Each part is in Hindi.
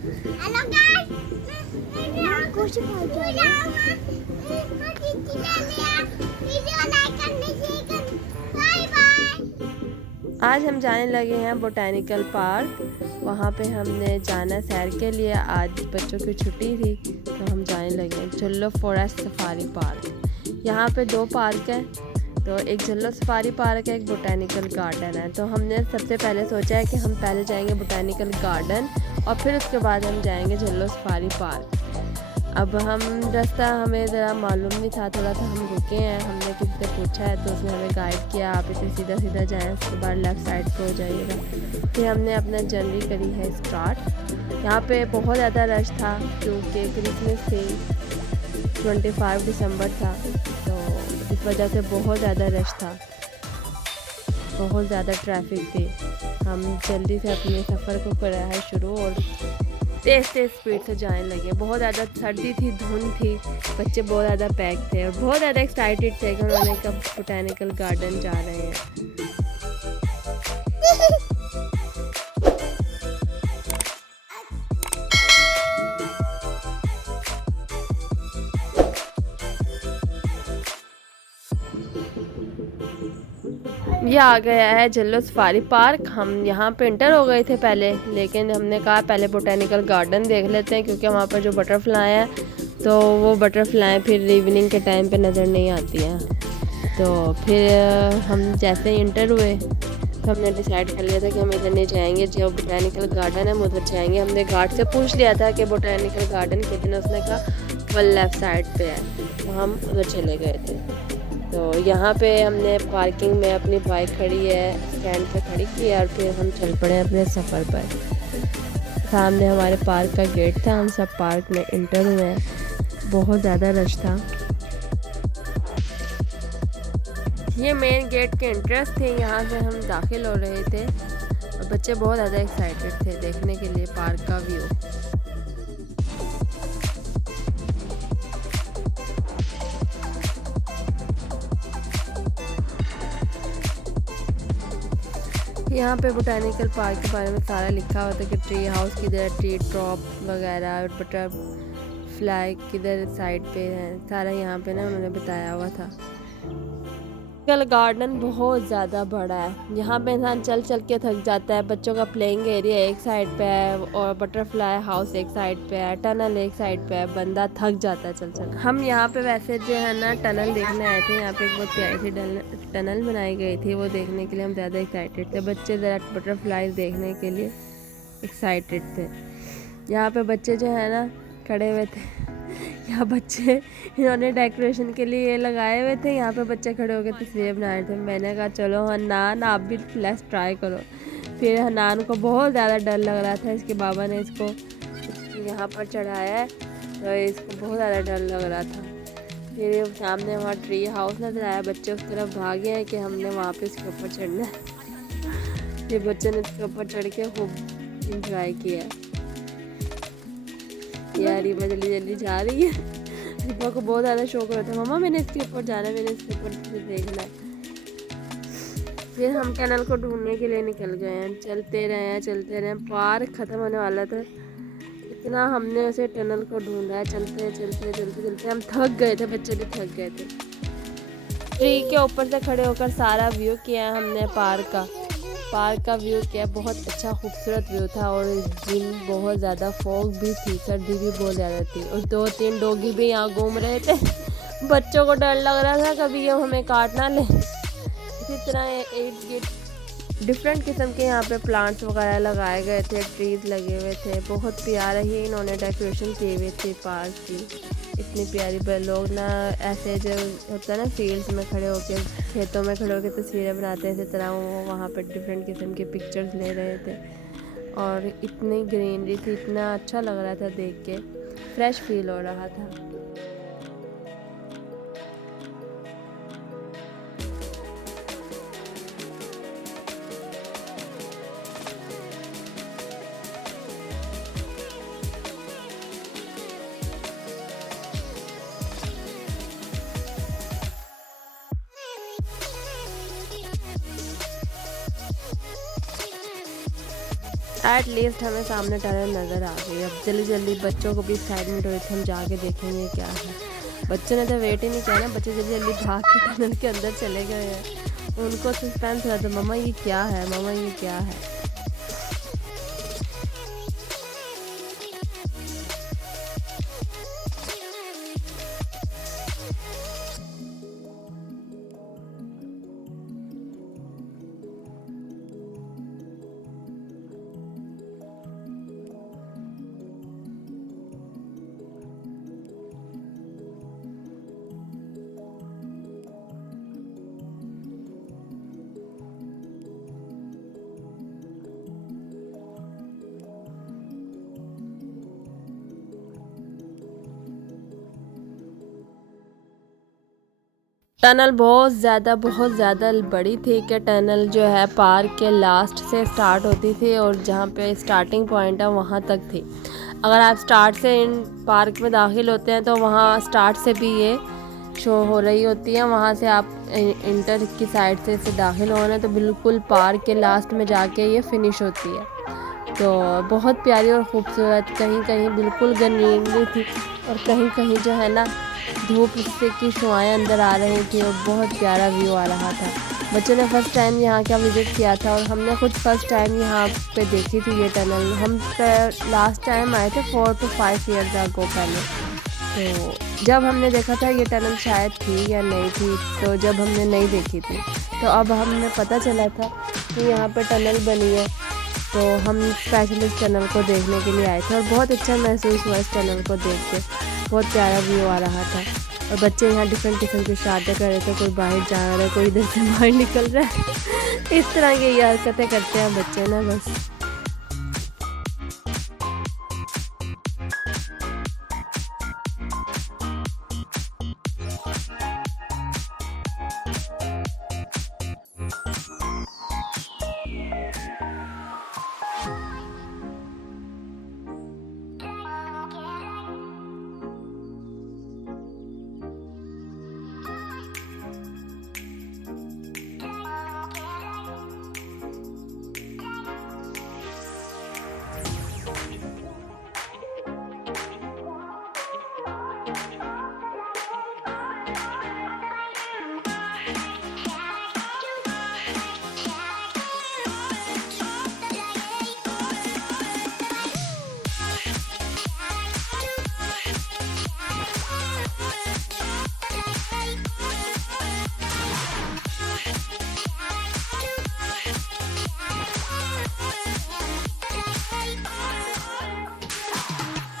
हेलो गाइस, कुछ बाय बाय। आज हम जाने लगे हैं बोटैनिकल पार्क। वहाँ पे हमने जाना सैर के लिए। आज बच्चों की छुट्टी थी तो हम जाने लगे हैं झुल्लो फॉरेस्ट सफारी पार्क। यहाँ पे 2 पार्क हैं, तो एक झुल्लो सफारी पार्क है, एक बोटैनिकल गार्डन है। तो हमने सबसे पहले सोचा है कि हम पहले जाएंगे बोटैनिकल गार्डन और फिर उसके बाद हम जाएंगे झुल्लो सफारी पार्क। अब हम रास्ता हमें ज़रा मालूम नहीं था, थोड़ा सा हम रुके हैं। हमने किसी से पूछा है तो उसने हमें गाइड किया, आप इसे सीधा सीधा जाएं, उसके बाद लेफ़्ट साइड पे हो जाइएगा। फिर हमने अपना जर्नी करी है स्टार्ट। यहाँ पे बहुत ज़्यादा रश था क्योंकि क्रिसमस थी, 25 दिसंबर था, तो इस वजह से बहुत ज़्यादा रश था, बहुत ज़्यादा ट्रैफिक थी। हम जल्दी से अपने सफ़र को करा है शुरू और तेज़ स्पीड से जाने लगे। बहुत ज़्यादा सर्दी थी, धुंध थी, बच्चे बहुत ज़्यादा पैक थे और बहुत ज़्यादा एक्साइटेड थे कि उन्होंने कब बोटैनिकल गार्डन जा रहे हैं। ये आ गया है झुल्लो सफारी पार्क। हम यहाँ पे इंटर हो गए थे पहले, लेकिन हमने कहा पहले बोटैनिकल गार्डन देख लेते हैं क्योंकि वहाँ पर जो बटरफ्लाई हैं तो वो बटरफ्लाई फिर इवनिंग के टाइम पे नज़र नहीं आती हैं। तो फिर हम जैसे ही इंटर हुए तो हमने डिसाइड कर लिया था कि हम इधर नहीं जाएंगे, जो बोटैनिकल गार्डन है हम उधर जाएंगे। हमने गार्ड से पूछ लिया था कि बोटैनिकल गार्डन कितने, उसने कहा वो लेफ़्ट साइड पे है, तो हम उधर चले गए थे। तो यहाँ पे हमने पार्किंग में अपनी बाइक खड़ी है, स्टैंड पे खड़ी की है और फिर हम चल पड़े अपने सफ़र पर। सामने हमारे पार्क का गेट था, हम सब पार्क में इंटर हुए हैं। बहुत ज़्यादा रश था। ये मेन गेट के एंट्रेंस थे, यहाँ से हम दाखिल हो रहे थे और बच्चे बहुत ज़्यादा एक्साइटेड थे देखने के लिए पार्क का व्यू। यहाँ पे बोटैनिकल पार्क के बारे में सारा लिखा हुआ था कि ट्री हाउस किधर, ट्री ड्रॉप वगैरह, बटरफ्लाई किधर साइड पे है, सारा यहाँ पे ना उन्होंने बताया हुआ था। गार्डन बहुत ज़्यादा बड़ा है, यहाँ पे इंसान चल चल के थक जाता है। बच्चों का प्लेइंग एरिया एक साइड पे है और बटरफ्लाई हाउस एक साइड पे है, टनल एक साइड पे है, बंदा थक जाता है चल चल। हम यहाँ पे वैसे जो है ना टनल देखने आए थे। यहाँ पे एक बहुत प्यारी सी टनल बनाई गई थी, वो देखने के लिए हम ज़्यादा एक्साइटेड थे। बच्चे ज़रा बटरफ्लाई देखने के लिए एक्साइटेड थे। यहाँ पे बच्चे जो है ना खड़े हुए थे, यहाँ बच्चे इन्होंने डेकोरेशन के लिए ये लगाए हुए थे, यहाँ पे बच्चे खड़े होकर तस्वीरें बना रहे थे। मैंने कहा चलो हन्नान आप भी फ्लैश ट्राई करो। फिर हन्नान को बहुत ज़्यादा डर लग रहा था, इसके बाबा ने इसको यहाँ पर चढ़ाया है तो इसको बहुत ज़्यादा डर लग रहा था। फिर सामने वहाँ ट्री हाउस नजर आया, बच्चे उस तरफ भागे हैं कि हमने वहाँ पे इसके ऊपर चढ़ना है। फिर बच्चे ने इसके ऊपर चढ़ के खूब इंजॉय किया। यार ये जल्दी जल्दी जा रही है। रिपा को बहुत ज़्यादा शौक होता है, मम्मा मैंने इसके ऊपर जाना है, मैंने इसके ऊपर देखना है। फिर हम टनल को ढूंढने के लिए निकल गए हैं। चलते रहे, पार्क ख़त्म होने वाला था, इतना हमने उसे टनल को ढूंढा है। चलते हम थक गए थे, बच्चे भी थक गए थे। ट्री के ऊपर से खड़े होकर सारा व्यू किया है हमने पार्क का व्यू किया। बहुत अच्छा खूबसूरत व्यू था और दिन बहुत ज़्यादा फॉग भी थी, सर्दी भी बहुत ज़्यादा थी और 2-3 डॉगी भी यहाँ घूम रहे थे। बच्चों को डर लग रहा था कभी ये हमें काट ना ले। इसी तरह डिफरेंट किस्म के यहाँ पे प्लांट्स वगैरह लगाए गए थे, ट्रीज लगे हुए थे। बहुत प्यारा ही इन्होंने डेकोरेशन किए हुए थे पार्क की, इतनी प्यारी। पर लोग ना ऐसे जो होता है ना फील्ड्स में खड़े होकर, खेतों में खड़े होकर तस्वीरें बनाते हैं, इसी तरह वो वहाँ पर डिफरेंट किस्म के पिक्चर्स ले रहे थे और इतनी ग्रीनरी थी, इतना अच्छा लग रहा था देख के, फ्रेश फील हो रहा था। एट लीस्ट हमें सामने टनल नज़र आ गई। अब जल्दी जल्दी बच्चों को भी एक्साइटमेंट हो रही थी, हम जाके देखेंगे क्या है। बच्चों ने तो वेट ही नहीं किया ना, बच्चे जल्दी जल्दी भाग के टनल के अंदर चले गए हैं। उनको सस्पेंस रहा था, मम्मा ये क्या है, मम्मा ये क्या है। टनल बहुत ज़्यादा बड़ी थी कि टनल जो है पार्क के लास्ट से स्टार्ट होती थी और जहाँ पे स्टार्टिंग पॉइंट है वहाँ तक थी। अगर आप स्टार्ट से इन पार्क में दाखिल होते हैं तो वहाँ स्टार्ट से भी ये शो हो रही होती है। वहाँ से आप इंटर की साइड से इसे दाखिल होना तो बिल्कुल पार्क के लास्ट में जाके ये फिनिश होती है। तो बहुत प्यारी और ख़ूबसूरत, कहीं कहीं बिल्कुल ग्रीनरी थी और कहीं कहीं जो है ना धूप से की शुआएँ अंदर आ रही थी और बहुत प्यारा व्यू आ रहा था। बच्चों ने फर्स्ट टाइम यहाँ का विज़िट किया था और हमने खुद फर्स्ट टाइम यहाँ पे देखी थी ये टनल। हम लास्ट टाइम आए थे 4 to 5 ईयर्स अगो पहले। तो जब हमने देखा था ये टनल शायद थी या नहीं थी, तो जब हमने नहीं देखी थी तो अब हमें पता चला था कि यहाँ पर टनल बनी है। तो हम स्पेशल इस टनल को देखने के लिए आए थे और बहुत अच्छा महसूस हुआ इस टनल को देख के। बहुत प्यारा व्यू आ रहा था और बच्चे यहाँ डिफरेंट किस्म की शरारतें कर रहे थे। कोई बाहर जा रहा है, कोई इधर से बाहर निकल रहा है। इस तरह की ये हरकतें करते हैं बच्चे ना बस।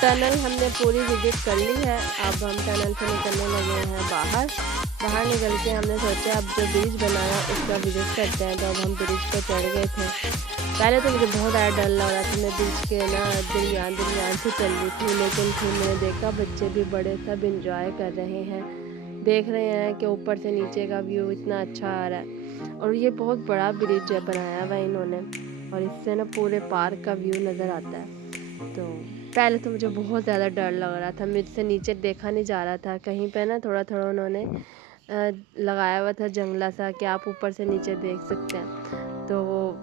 टनल हमने पूरी विजिट कर ली है। अब हम टनल से निकलने लगे हैं बाहर निकल के हमने सोचा अब जो ब्रिज बनाया उसका विजिट करते हैं। तो अब हम ब्रिज पर चढ़ गए थे। पहले तो मुझे बहुत ज़्यादा डर लग रहा था, मैं ब्रिज के ना दरमियान से चल रही थी, लेकिन फिर मैंने देखा बच्चे भी बड़े सब इंजॉय कर रहे हैं, देख रहे हैं कि ऊपर से नीचे का व्यू इतना अच्छा आ रहा है। और ये बहुत बड़ा ब्रिज है बनाया हुआ इन्होंने और इससे ना पूरे पार्क का व्यू नज़र आता है। तो पहले तो मुझे बहुत ज़्यादा डर लग रहा था, मुझसे नीचे देखा नहीं जा रहा था। कहीं पे ना थोड़ा थोड़ा उन्होंने लगाया हुआ था जंगला सा कि आप ऊपर से नीचे देख सकते हैं। तो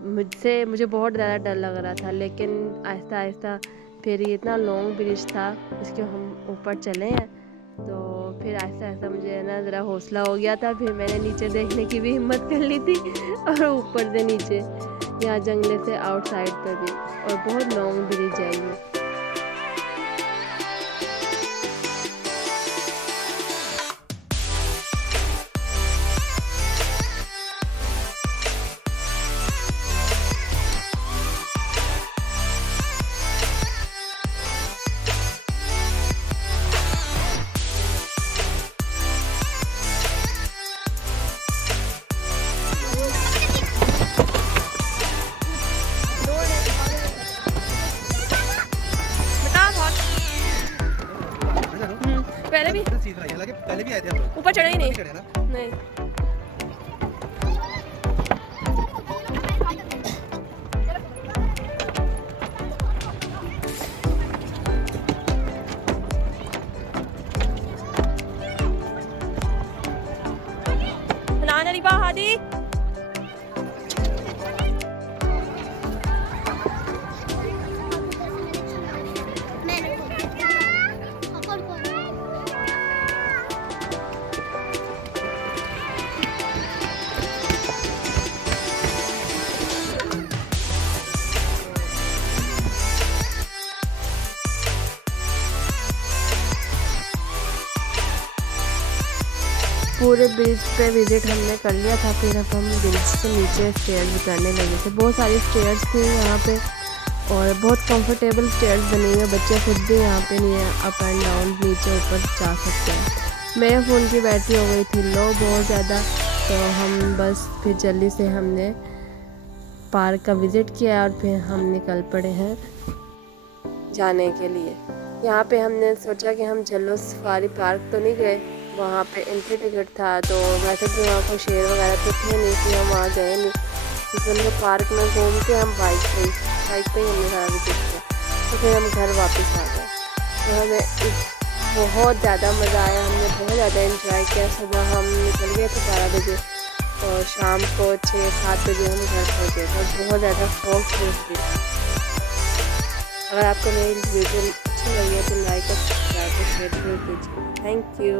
मुझे बहुत ज़्यादा डर लग रहा था, लेकिन आहिस्ता आहिस्ता फिर ये इतना लॉन्ग ब्रिज था इसके हम ऊपर चले हैं। तो फिर आहिस्ता आहिस्ता मुझे ना ज़रा हौसला हो गया था, फिर मैंने नीचे देखने की भी हिम्मत कर ली थी और ऊपर से नीचे यहाँ जंगले से आउटसाइड पे भी। और बहुत लॉन्ग ब्रिज है ये। पहले भी आए थे हम लोग, ऊपर चढ़े ही नहीं। चढ़े ना? नहीं पूरे ब्रिज पे विज़िट हमने कर लिया था। फिर अब हम ब्रिज से नीचे स्टेयर्स उतरने लगे थे। बहुत सारी स्टेयर्स थी यहाँ पे और बहुत कंफर्टेबल स्टेयर्स बनी हुई है। बच्चे खुद भी यहाँ पे नहीं अप एंड डाउन नीचे ऊपर जा सकते हैं। मेरे फ़ोन की बैटरी हो गई थी लो बहुत ज़्यादा, तो हम बस फिर जल्दी से हमने पार्क का विज़िट किया और फिर हम निकल पड़े हैं जाने के लिए। यहाँ पे हमने सोचा कि हम जल्लो सफारी पार्क तो नहीं गए, वहाँ पे एंट्री टिकट था, तो वैसे भी वहाँ को शेर वगैरह तो थे नहीं कि हम वहाँ गए नहीं। तो पार्क में घूम के हम बाइक पे ही हमने सारा विजिट किया। तो फिर हम घर वापस आ गए। तो हमें बहुत ज़्यादा मज़ा आया, हमने बहुत ज़्यादा एंजॉय किया। सुबह हम निकल गए थे 12 बजे और शाम को 6-7 बजे हम घर पहुँचे थे। बहुत ज़्यादा फॉग थी। अगर आपको मेरी वीडियो अच्छी लगी है तो लाइक और सब्सक्राइब और शेयर जरूर कीजिए। Thank you.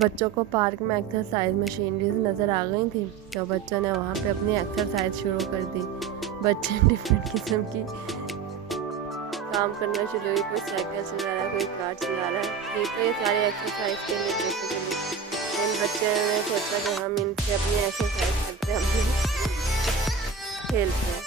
बच्चों को पार्क में एक्सरसाइज मशीनरीज नज़र आ गई थी, तो बच्चों ने वहाँ पे अपनी एक्सरसाइज शुरू कर दी। बच्चे डिफरेंट किस्म की काम करना शुरू हुई, कोई साइकिल चला रहा है, कोई कार चला रहा है। तो ये सारी एक्सरसाइज के लिए बेसिकली इन बच्चे ने सोचा कि हम इनसे अपनी एक्सरसाइज करते हैं, हम खेलते हैं।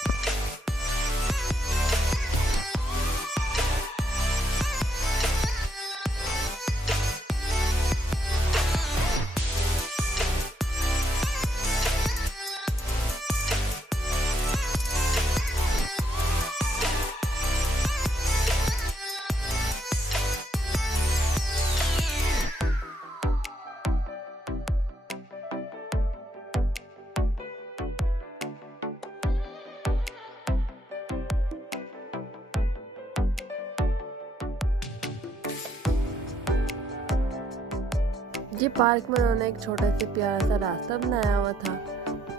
ये पार्क में उन्होंने एक छोटा सा प्यारा सा रास्ता बनाया हुआ था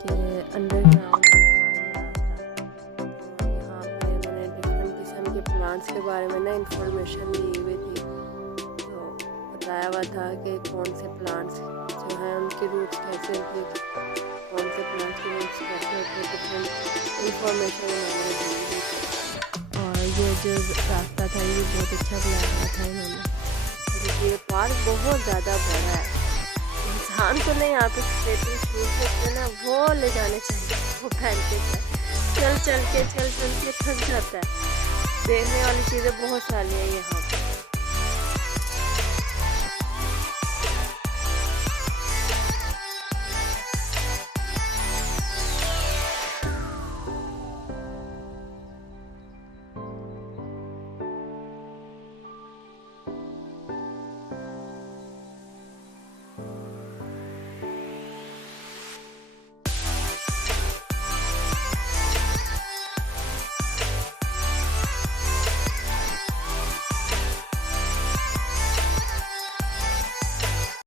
कि अंडरग्राउंड रास्ता। यहाँ पे उन्होंने डिफरेंट किस्म के प्लांट्स के बारे में ना इंफॉर्मेशन दी हुई थी। तो बताया हुआ था कि कौन से प्लांट्स जो हैं उनकी रूट्स कैसे होती है, कौन से प्लांट्स की रूट्स कैसे होती है, डिफरेंट इंफॉर्मेशन उन्होंने दी हुई थी। और ये जो रास्ता था ये बहुत अच्छा बनाया हुआ था इन्होंने। ये पार्क बहुत ज़्यादा बड़ा है, इंसान को नहीं यहाँ पे स्केटिंग शूज होते हैं ना वो ले जाने चाहिए, वो पहन के चल चल के थक जाता है। देखने वाली चीज़ें बहुत सारी हैं यहाँ पे।